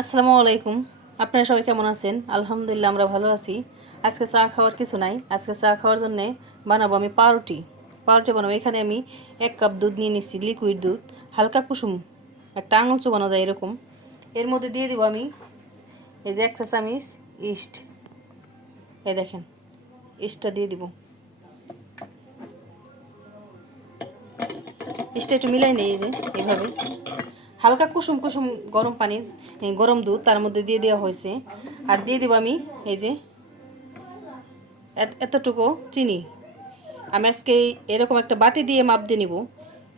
আসসালামু আলাইকুম। আপনারা সবাই কেমন আছেন? আলহামদুলিল্লাহ আমরা ভালো আছি। আজকে চা খাওয়ার কিছু নাই, আজকে চা খাওয়ার জন্য বানাবো আমি পাউরুটি। বানাবো। এখানে আমি 1 কাপ দুধ নিয়ে নিচ্ছি, লিকুইড দুধ, হালকা কুসুম, একটা আঙুল চোবানো যায় এরকম। এর মধ্যে দিয়ে দিব আমি এই যে 1 চা চামচ ইস্ট। এই দেখেন, ইস্টটা দিয়ে দিব। ইস্টটা একটু মিলাই নেই, এই যে এইভাবে হালকা কুসুম কুসুম গরম পানি, গরম দুধ তার মধ্যে দিয়ে দেওয়া হয়েছে। আর দিয়ে দেবো আমি এই যে এতটুকু চিনি। আমি আজকে এরকম একটা বাটি দিয়ে মাপ দিয়ে নিব।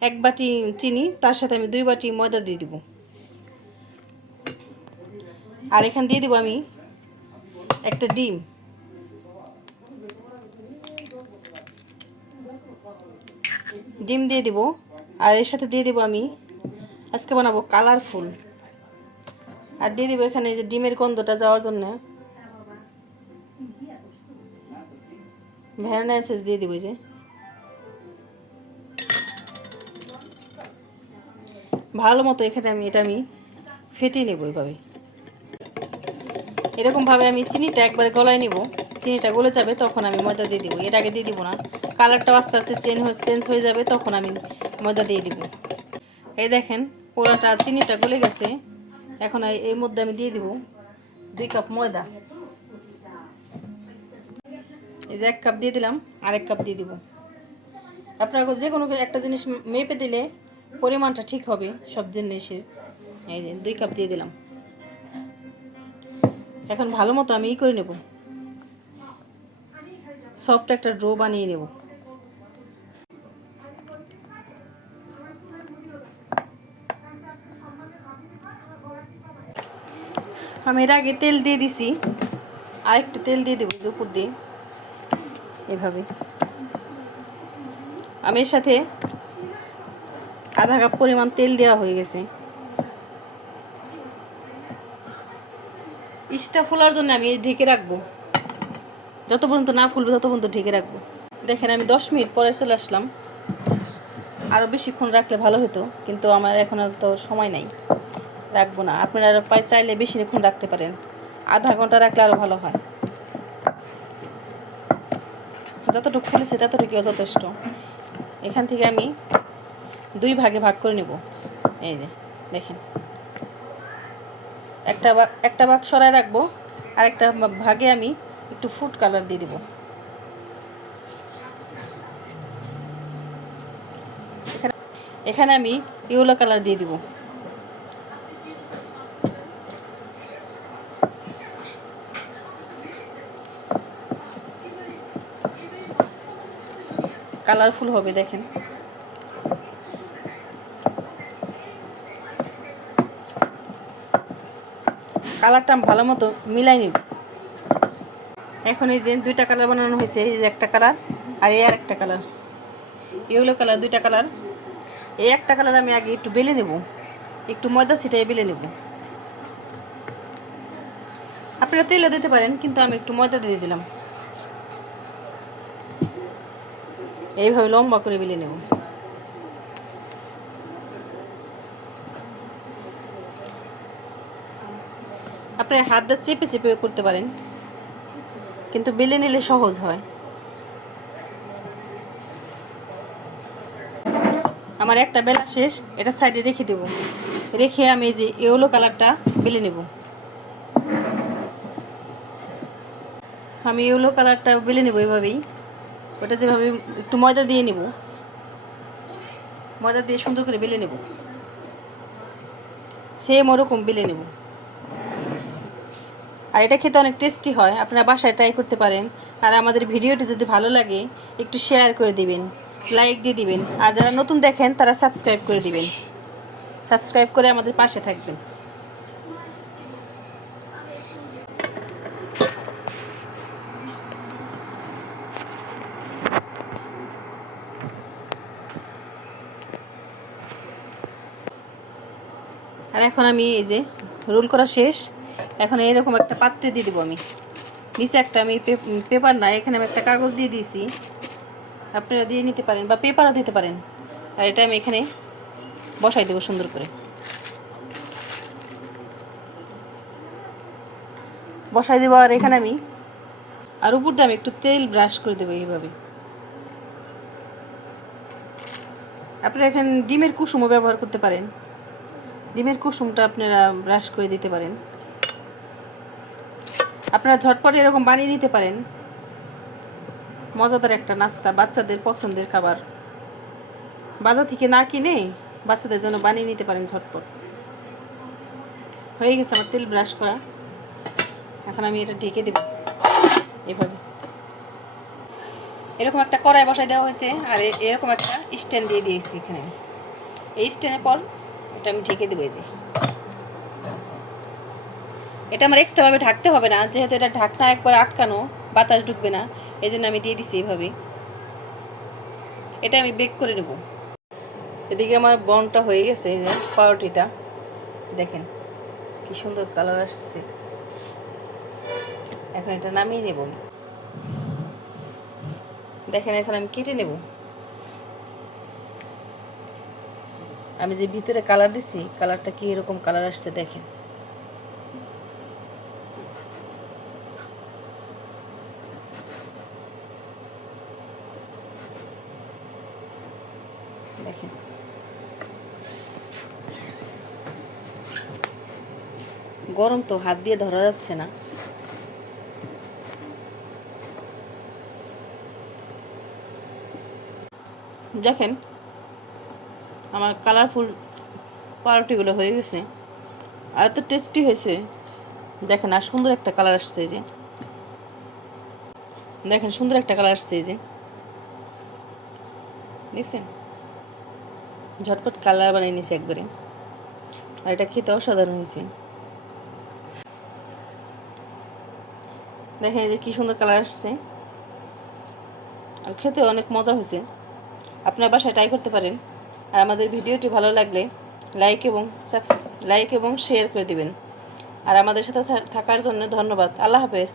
1 বাটি চিনি, তার সাথে আমি 2 বাটি ময়দা দিয়ে দিব। আর এখানে দিয়ে দিব আমি একটা ডিম। ডিম দিয়ে দিব। আর এর সাথে দিয়ে দিব আমি আজকে বানাবো কালারফুল। আর দিয়ে দিব এখানে যে ডিমের গন্ধটা যাওয়ার জন্য ভ্যানিলা এসেন্স দিয়ে দিব। যে ভালো মতো এখানে আমি ফেটিয়ে নেব। এইভাবে এরকমভাবে আমি চিনিটা একবারে গলায় নেব। চিনিটা গলে যাবে তখন আমি ময়দা দিয়ে দিব, এর আগে দিয়ে দিব না। কালারটাও আস্তে আস্তে চেঞ্জ হয়ে যাবে, তখন আমি ময়দা দিয়ে দিব। এই দেখেন পোড়াটা চিনিটা গলে গেছে। এখন এর মধ্যে আমি দিয়ে দিব 2 কাপ ময়দা। এই যে 1 কাপ দিয়ে দিলাম, আর 1 কাপ দিয়ে দিব। আপনারা যে কোনো একটা জিনিস মেপে দিলে পরিমাণটা ঠিক হবে সব জিনিসের। এই যে 2 কাপ দিয়ে দিলাম। এখন ভালো মতো আমি করে নেব, সফট একটা ডো বানিয়ে নেব। আমি এর আগে তেল দিয়ে দিছি, আর একটু তেল দিয়ে দেবো যে উপর দিয়ে। এভাবে আমি এর সাথে আধা কাপ পরিমাণ তেল দেওয়া হয়ে গেছে। ইস্টটা ফোলার জন্য আমি ঢেকে রাখবো, যত পর্যন্ত না ফুলবে তত পর্যন্ত ঢেকে রাখবো। দেখেন আমি 10 মিনিট পরে চলে আসলাম। আরও বেশিক্ষণ রাখলে ভালো হতো, কিন্তু আমার এখন আর তো সময় নাই, রাখবো না। আপনারা চাইলে বেশিক্ষণ রাখতে পারেন, আধা ঘন্টা রাখলে আরও ভালো হয়। যতটুকু ফুলেছে ততটুকুও যথেষ্ট। এখান থেকে আমি 2 ভাগে ভাগ করে নেব। এই যে দেখেন, একটা ভাগ সরায় রাখবো, আর একটা ভাগে আমি একটু ফুড কালার দিয়ে দেবো। এখানে আমি ইয়েলো কালার দিয়ে দিব। কালারফুল হবে দেখেন। কালারটা ভালো মতো মিলাই নিব। এখন এই যে 2টা কালার বানানো হয়েছে, এই যে একটা কালার আর এই আর একটা কালার, ইয়েলো কালার, 2টা কালার। এই একটা কালার আমি আগে একটু বেলে নেব, একটু ময়দা ছিটাই বেলে নেব। আপনারা তেলও দিতে পারেন, কিন্তু আমি একটু ময়দা দিয়ে দিলাম। এইভাবে লম্বা করে বেলে নেব। আপনারা হাত দিয়ে চেপে চেপে করতে পারেন, কিন্তু বেলে নিলে সহজ হয়। আমার একটা বেলা শেষ, এটা সাইডে রেখে দেব। রেখে আমি এই যে ইয়েলো কালারটা বেলে নেব। আমি ইয়েলো কালারটা বেলে নেব এইভাবেই। ওটা যেভাবে একটু ময়দা দিয়ে নেব, ময়দা দিয়ে সুন্দর করে বেলে নেব, সেম ওরকম বেলে নেব। আর এটা খেতে অনেক টেস্টি হয়, আপনারা বাসায় ট্রাই করতে পারেন। আর আমাদের ভিডিওটি যদি ভালো লাগে একটু শেয়ার করে দিবেন, লাইক দিয়ে দিবেন। আর যারা নতুন দেখেন তারা সাবস্ক্রাইব করে দিবেন, সাবস্ক্রাইব করে আমাদের পাশে থাকবেন। আর এখন আমি এই যে রোল করা শেষ। এখন এরকম একটা পাত্রে দিয়ে দেবো আমি। নিচে একটা আমি পেপার না, এখানে আমি একটা কাগজ দিয়ে দিয়েছি, আপনারা দিয়ে নিতে পারেন বা পেপারও দিতে পারেন। আর এটা আমি এখানে বসাই দেবো সুন্দর করে। বসাই দেবো। আর এখানে আমি আর উপর দিয়ে আমি একটু তেল ব্রাশ করে দেবো এইভাবে। আপনারা এখানে ডিমের কুসুমও ব্যবহার করতে পারেন, ডিমের কুসুমটা আপনারা ব্রাশ করে দিতে পারেন। আপনারা ঝটপট এরকম বানিয়ে নিতে পারেন। মজাদার একটা নাস্তা, বাচ্চাদের পছন্দের খাবার, বাজার থেকে না কিনে বাচ্চাদের জন্য বানিয়ে নিতে পারেন ঝটপট। হয়ে গেছে আমার তেল ব্রাশ করা। এখন আমি এটা ঢেকে দেব এভাবে। এরকম একটা কড়াই বসাই দেওয়া হয়েছে আর এরকম একটা স্ট্যান্ড দিয়ে দিয়েছি এখানে। এই স্ট্যান্ডের পর এটা আমি ঢেকে দেবো। এই যে এটা আমার এক্সট্রাভাবে ঢাকতে হবে না, যেহেতু এটা ঢাকনা একবার আটকানো, বাতাস ঢুকবে না, এই জন্য আমি দিয়ে দিছি এইভাবে। এটা আমি বেক করে নেব। এদিকে আমার বনটা হয়ে গেছে, এই যে পাউরুটিটা দেখেন কি সুন্দর কালার আসছে। এখন এটা নামিয়ে নেব। দেখেন এখন আমি কেটে নেব। আমি যে ভিতরে কালার দিছি, কালারটা কি এরকম কালার আসছে দেখেন। দেখেন গরম তো, হাত দিয়ে ধরা যাচ্ছে না। দেখেন আমার কালারফুল পাউরুটিগুলো হয়ে গেছে আর এত টেস্টি হয়েছে। দেখেন আর সুন্দর একটা কালার আসছে। এই যে দেখেন সুন্দর একটা কালার আসছে, এই যে দেখছেন, ঝটপট কালার বানিয়ে নিয়েছে একবারে। আর এটা খেতে অসাধারণ হয়েছে। দেখেন এই যে কি সুন্দর কালার আসছে আর খেতে অনেক মজা হয়েছে। আপনার বাসায় ট্রাই করতে পারেন। আর আমাদের ভিডিওটি ভালো লাগলে লাইক এবং শেয়ার করে দিবেন। আর আমাদের সাথে থাকার জন্য ধন্যবাদ। আল্লাহ হাফেজ।